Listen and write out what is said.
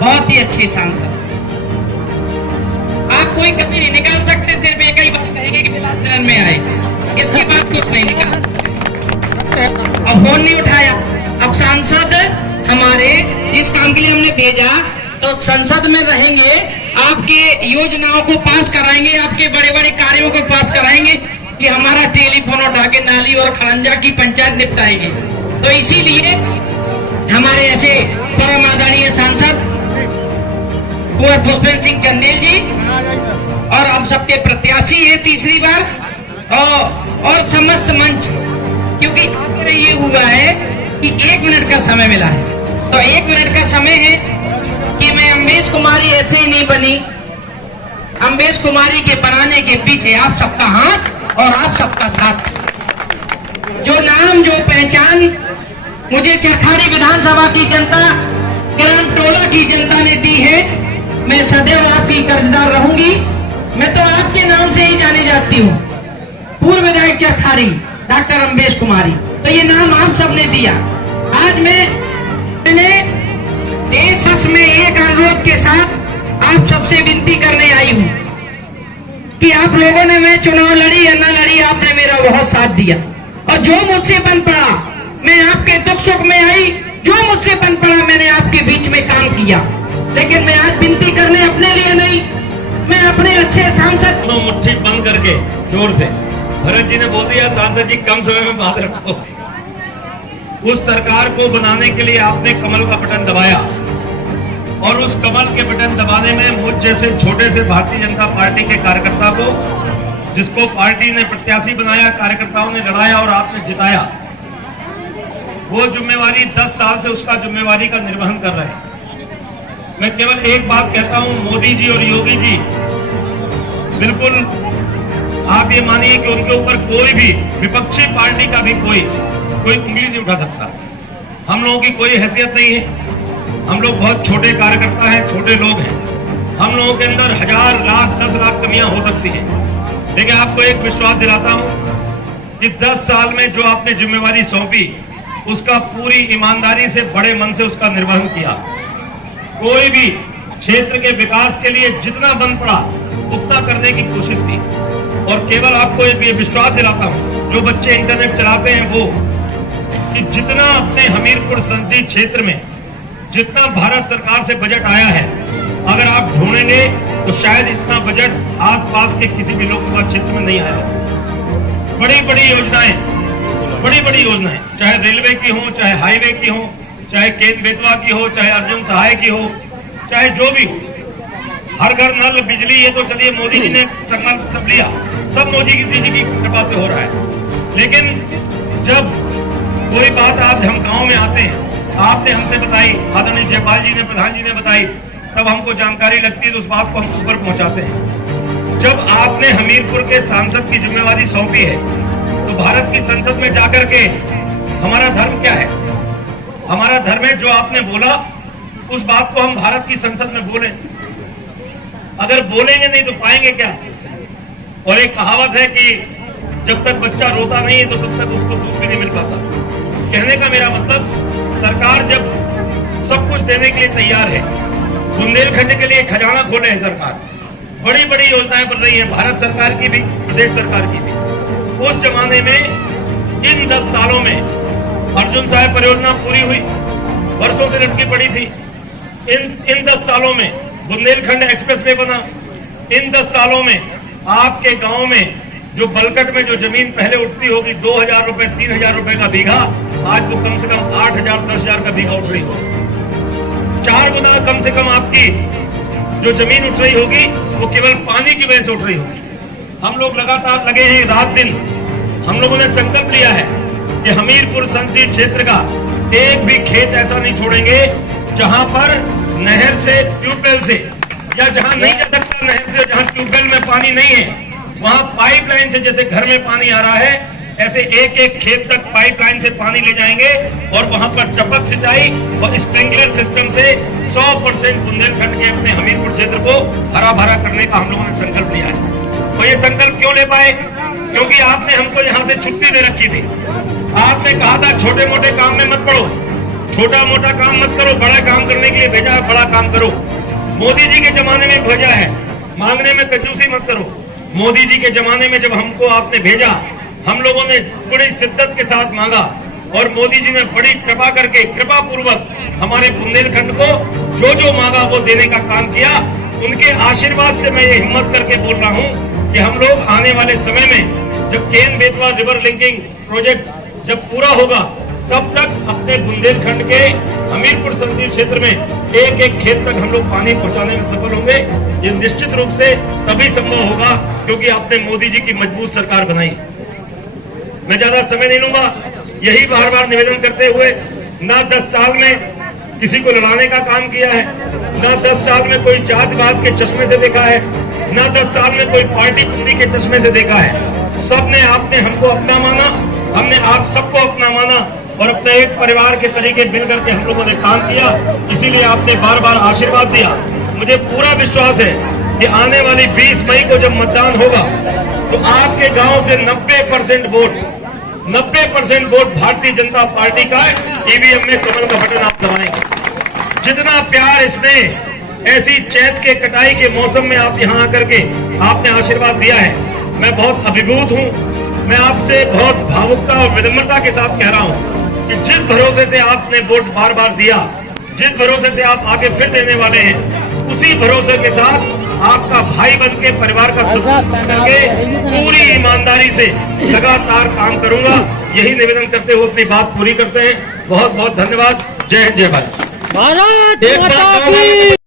बहुत ही अच्छे सांसद। आप कोई कभी नहीं निकाल सकते, सिर्फ एक ही बात कहेंगे कि बिलाल सदन में आए, इसके बाद कुछ नहीं निकाल सकते। और फोन नहीं उठाया। अब सांसद हमारे जिस काम के लिए हमने भेजा, तो संसद में रहेंगे, आपके योजनाओं को पास कराएंगे, आपके बड़े बड़े कार्यों को पास कराएंगे कि हमारा टेलीफोन उठा के नाली और खड़ंजा की पंचायत निपटाएंगे। तो इसीलिए हमारे ऐसे परम आदरणीय सांसद कुंवर पुष्पेंद्र सिंह चंदेल जी और आप सबके प्रत्याशी है तीसरी बार, और समस्त मंच, क्योंकि आखिर ये हुआ है कि 1 मिनट का समय मिला है, तो 1 मिनट का समय है कि मैं अम्बेश कुमारी ऐसे ही नहीं बनी। अम्बेश कुमारी के बनाने के पीछे आप सबका हाथ और आप सबका साथ। जो नाम, जो पहचान मुझे चरखाड़ी विधानसभा की जनता, ग्राम टोला की जनता ने दी है, मैं सदैव आपकी कर्जदार रहूंगी। मैं तो आपके नाम से ही जानी जाती हूँ, पूर्व विधायक चरखाड़ी डॉक्टर अम्बेश कुमारी। तो ये नाम आप सबने दिया। आज मैंने देश में एक अनुरोध के साथ आप सबसे विनती करने आई हूँ कि आप लोगों ने, मैं चुनाव लड़ी या न लड़ी, आपने मेरा बहुत साथ दिया, और जो मुझसे बन पड़ा, मैं आपके दुख सुख में आई, जो मुझसे बन पड़ा मैंने आपके बीच में काम किया। लेकिन मैं आज विनती करने अपने लिए नहीं, मैं अपने अच्छे सांसद दोनों मुट्ठी बंद करके जोर से, भरत जी ने बोल दिया सांसद जी कम समय में बात रखो। उस सरकार को बनाने के लिए आपने कमल का बटन दबाया, और उस कमल के बटन दबाने में मुझ जैसे छोटे से भारतीय जनता पार्टी के कार्यकर्ता को, जिसको पार्टी ने प्रत्याशी बनाया, कार्यकर्ताओं ने लड़ाया और आपने जिताया, वो जिम्मेवारी 10 साल से उसका जिम्मेवारी का निर्वहन कर रहे हैं। मैं केवल एक बात कहता हूं, मोदी जी और योगी जी, बिल्कुल आप ये मानिए कि उनके ऊपर कोई भी विपक्षी पार्टी का भी कोई उंगली नहीं उठा सकता। हम लोगों की कोई हैसियत नहीं है, हम लोग बहुत छोटे कार्यकर्ता हैं, छोटे लोग हैं। हम लोगों के अंदर 1000 लाख 10 लाख कमियां हो सकती हैं, लेकिन आपको एक विश्वास दिलाता हूं कि 10 साल में जो आपने जिम्मेवारी सौंपी, उसका पूरी ईमानदारी से, बड़े मन से उसका निर्वहन किया। कोई भी क्षेत्र के विकास के लिए जितना बन पड़ा उतना करने की कोशिश की। और केवल आपको एक ये विश्वास दिलाता हूं, जो बच्चे इंटरनेट चलाते हैं वो, कि जितना अपने हमीरपुर संसदीय क्षेत्र में जितना भारत सरकार से बजट आया है, अगर आप ढूंढेंगे तो शायद इतना बजट आसपास के किसी भी लोकसभा क्षेत्र में नहीं आया। बड़ी बड़ी योजनाएं, चाहे रेलवे की हो, चाहे हाईवे की हो, चाहे केंद्र बेतवा की हो, चाहे अर्जुन सहाय की हो, चाहे जो भी हो, हर घर नल बिजली, ये तो चलिए मोदी जी ने संकल्प सब लिया, सब मोदी जी की कृपा से हो रहा है। लेकिन जब कोई बात आज हम गांव में आते हैं, आपने हमसे बताई, आदरणीय जयपाल जी ने, प्रधान जी ने बताई, तब हमको जानकारी लगती है, तो उस बात को हम ऊपर पहुंचाते हैं। जब आपने हमीरपुर के सांसद की जिम्मेवारी सौंपी है, तो भारत की संसद में जाकर के हमारा धर्म क्या है? हमारा धर्म है जो आपने बोला उस बात को हम भारत की संसद में बोलें। अगर बोलेंगे नहीं तो पाएंगे क्या? और एक कहावत है कि जब तक बच्चा रोता नहीं है तो तब तक उसको दूध भी नहीं मिल पाता। कहने का मेरा मतलब, सरकार जब सब कुछ देने के लिए तैयार है, बुंदेलखंड के लिए खजाना खोले है सरकार, बड़ी बड़ी योजनाएं बन रही है, भारत सरकार की भी, प्रदेश सरकार की भी। उस जमाने में इन 10 सालों में अर्जुन सहाय परियोजना पूरी हुई, वर्षों से लटकी पड़ी थी। इन 10 सालों में बुंदेलखंड एक्सप्रेस वे बना। इन 10 सालों में आपके गांव में जो बलकट में जो जमीन पहले उठती होगी 2000 रुपए 3000 रुपए का बीघा, आज वो कम से कम 8000 10,000 का बीघा उठ रही होगी। 4 गुना कम से कम आपकी जो जमीन उठ रही होगी वो केवल पानी की वजह से उठ रही होगी। हम लोग लगातार लगे हैं रात दिन। हम लोगों ने संकल्प लिया है कि हमीरपुर संसदीय क्षेत्र का एक भी खेत ऐसा नहीं छोड़ेंगे जहां पर नहर से, ट्यूबवेल से, या जहां नहीं जा सकता नहर से, जहां ट्यूबवेल में पानी नहीं है, वहां पाइपलाइन से जैसे घर में पानी आ रहा है, ऐसे एक एक खेत तक पाइपलाइन से पानी ले जाएंगे और वहां पर टपक सिंचाई और स्प्रिंकलर सिस्टम से 100% बुंदेलखंड के अपने हमीरपुर क्षेत्र को हरा भरा करने का हम लोगों ने संकल्प लिया है। और ये संकल्प क्यों ले पाए? क्योंकि आपने हमको यहाँ से छुट्टी दे रखी थी। आपने कहा था छोटे मोटे काम में मत पड़ो, छोटा मोटा काम मत करो, बड़ा काम करने के लिए भेजा है, बड़ा काम करो। मोदी जी के जमाने में भेजा है, मांगने में कंजूसी मत करो। मोदी जी के जमाने में जब हमको आपने भेजा, हम लोगों ने बड़ी शिद्दत के साथ मांगा और मोदी जी ने बड़ी कृपा करके, कृपा पूर्वक हमारे बुंदेलखंड को जो जो मांगा वो देने का काम किया। उनके आशीर्वाद से मैं ये हिम्मत करके बोल रहा हूँ कि हम लोग आने वाले समय में जब Ken Betwa river linking project जब पूरा होगा, तब तक अपने बुंदेलखंड के हमीरपुर संसदीय क्षेत्र में एक एक खेत तक हम लोग पानी पहुंचाने में सफल होंगे। ये निश्चित रूप से तभी संभव होगा क्योंकि आपने मोदी जी की मजबूत सरकार बनाई। मैं ज्यादा समय नहीं लूंगा, यही बार बार निवेदन करते हुए, ना 10 साल में किसी को लड़ाने का काम किया है, ना 10 साल में कोई जातिवाद के चश्मे से देखा है, ना 10 साल में कोई पार्टी बंदी के चश्मे से देखा है। सबने आपने हमको अपना माना, हमने आप सबको अपना माना और अपने एक परिवार के तरीके मिल करके हम लोगों ने काम किया। इसीलिए आपने बार बार आशीर्वाद दिया। मुझे पूरा विश्वास है कि आने वाली 20 मई को जब मतदान होगा तो आपके गांव से 90% वोट भारतीय जनता पार्टी का ईवीएम में कमल का बटन आप दबाएंगे। जितना प्यार इसने ऐसी चैत के कटाई के मौसम में आप यहाँ आकर के आपने आशीर्वाद दिया है, मैं बहुत अभिभूत हूँ। मैं आपसे बहुत भावुकता और विनम्रता के साथ कह रहा हूँ कि जिस भरोसे से आपने वोट बार बार दिया, जिस भरोसे से आप आगे फिर देने वाले हैं, उसी भरोसे के साथ आपका भाई बन के परिवार का सुख करके पूरी ईमानदारी से लगातार काम करूंगा। यही निवेदन करते हुए अपनी बात पूरी करते हैं। बहुत बहुत धन्यवाद। जय हिंद, जय भारत। भारत माता की